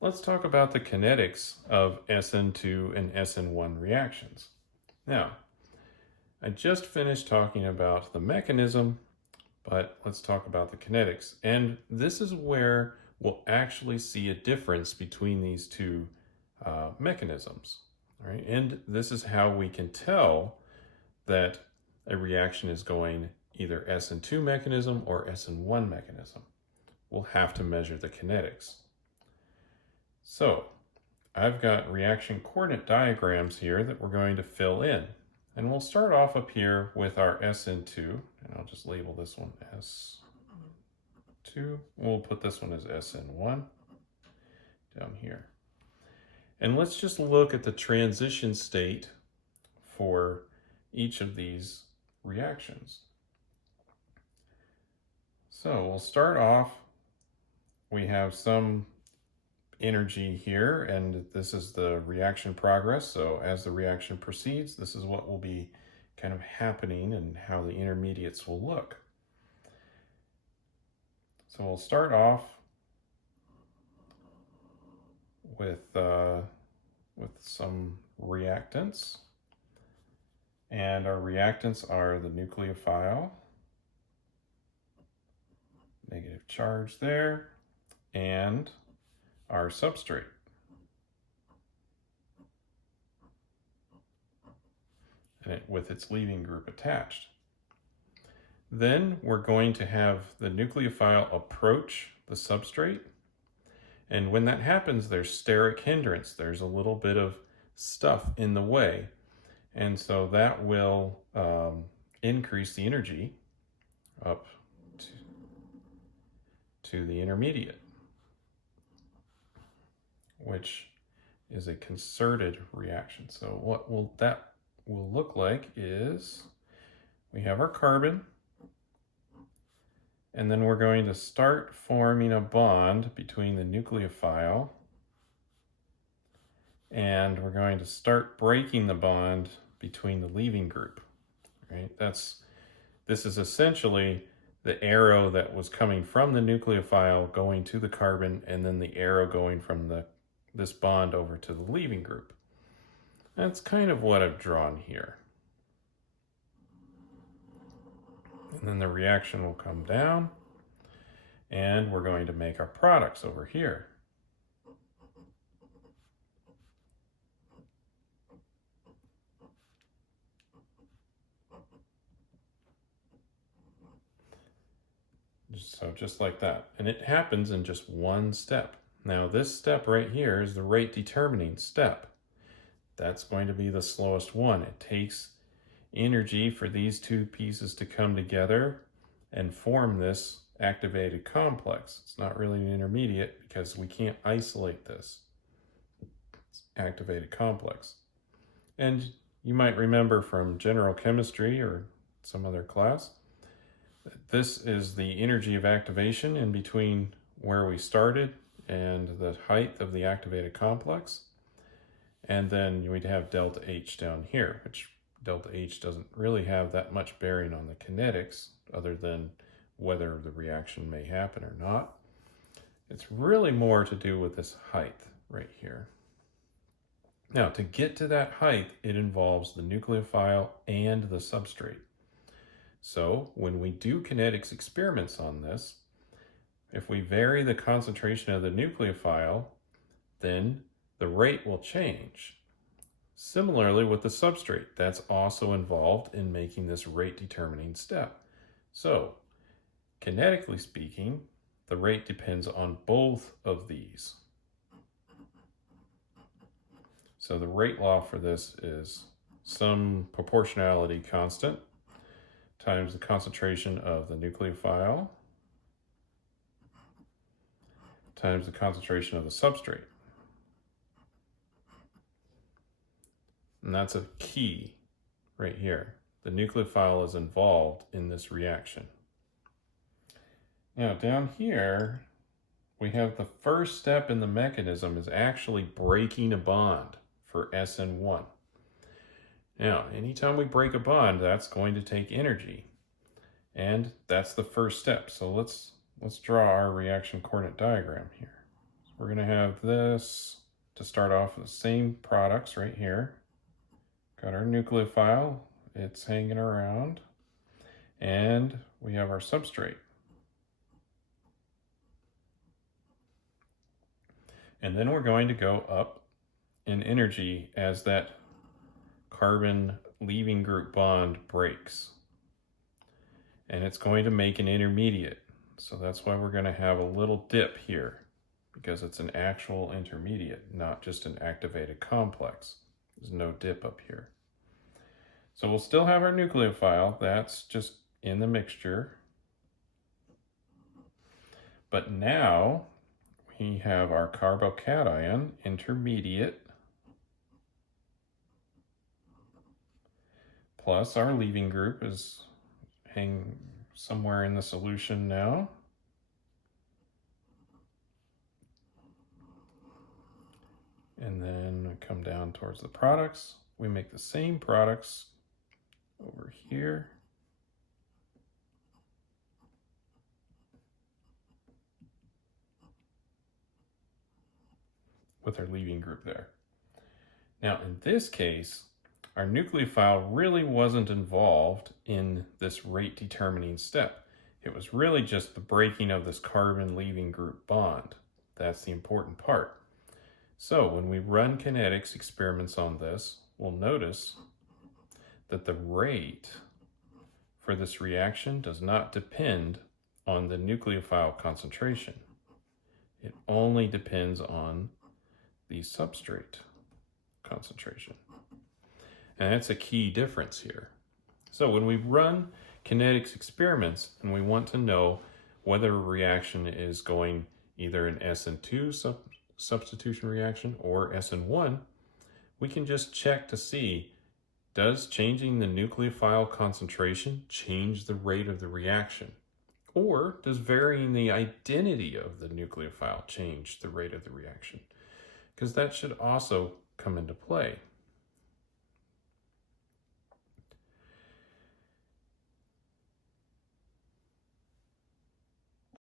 let's talk about the kinetics of SN2 and SN1 reactions. Now, I just finished talking about the mechanism, but let's talk about the kinetics. And this is where we'll actually see a difference between these two mechanisms. All right? And this is how we can tell that a reaction is going either SN2 mechanism or SN1 mechanism. We'll have to measure the kinetics. So I've got reaction coordinate diagrams here that we're going to fill in. And we'll start off up here with our SN2, and I'll just label this one S2. We'll put this one as SN1 down here. And let's just look at the transition state for each of these reactions. So we'll start off, we have some energy here, and this is the reaction progress. So as the reaction proceeds, this is what will be kind of happening and how the intermediates will look. So we'll start off with some reactants, and our reactants are the nucleophile, negative charge there, and our substrate. And with its leaving group attached. Then we're going to have the nucleophile approach the substrate. And when that happens, there's steric hindrance. There's a little bit of stuff in the way. And so that will increase the energy up to the intermediate, which is a concerted reaction. So what that will look like is we have our carbon, and then we're going to start forming a bond between the nucleophile, and we're going to start breaking the bond between the leaving group. Right? This is essentially the arrow that was coming from the nucleophile going to the carbon, and then the arrow going from this bond over to the leaving group. That's kind of what I've drawn here. And then the reaction will come down, and we're going to make our products over here. So just like that. And it happens in just one step. Now this step right here is the rate determining step. That's going to be the slowest one. It takes energy for these two pieces to come together and form this activated complex. It's not really an intermediate because we can't isolate this. It's activated complex. And you might remember from general chemistry or some other class, this is the energy of activation in between where we started and the height of the activated complex. And then we'd have delta H down here, which delta H doesn't really have that much bearing on the kinetics other than whether the reaction may happen or not. It's really more to do with this height right here. Now, to get to that height, it involves the nucleophile and the substrate. So when we do kinetics experiments on this, if we vary the concentration of the nucleophile, then the rate will change. Similarly with the substrate, that's also involved in making this rate determining step. So, kinetically speaking, the rate depends on both of these. So the rate law for this is some proportionality constant times the concentration of the nucleophile times the concentration of the substrate. And that's a key right here. The nucleophile is involved in this reaction. Now down here, we have the first step in the mechanism is actually breaking a bond for SN1. Now, anytime we break a bond, that's going to take energy. And that's the first step. So let's draw our reaction coordinate diagram here. we're going to have this to start off with the same products right here. Got our nucleophile, it's hanging around, and we have our substrate. And then we're going to go up in energy as that carbon leaving group bond breaks. And it's going to make an intermediate. So that's why we're going to have a little dip here, because it's an actual intermediate, not just an activated complex. There's no dip up here. So we'll still have our nucleophile, that's just in the mixture. But now we have our carbocation intermediate plus our leaving group is hanging somewhere in the solution now. And then we come down towards the products. We make the same products over here. With our leaving group there. Now in this case, our nucleophile really wasn't involved in this rate determining step. It was really just the breaking of this carbon leaving group bond. That's the important part. So when we run kinetics experiments on this, we'll notice that the rate for this reaction does not depend on the nucleophile concentration. It only depends on the substrate concentration. And that's a key difference here. So when we run kinetics experiments and we want to know whether a reaction is going either an SN2 substitution reaction or SN1, we can just check to see, does changing the nucleophile concentration change the rate of the reaction? Or does varying the identity of the nucleophile change the rate of the reaction? Because that should also come into play.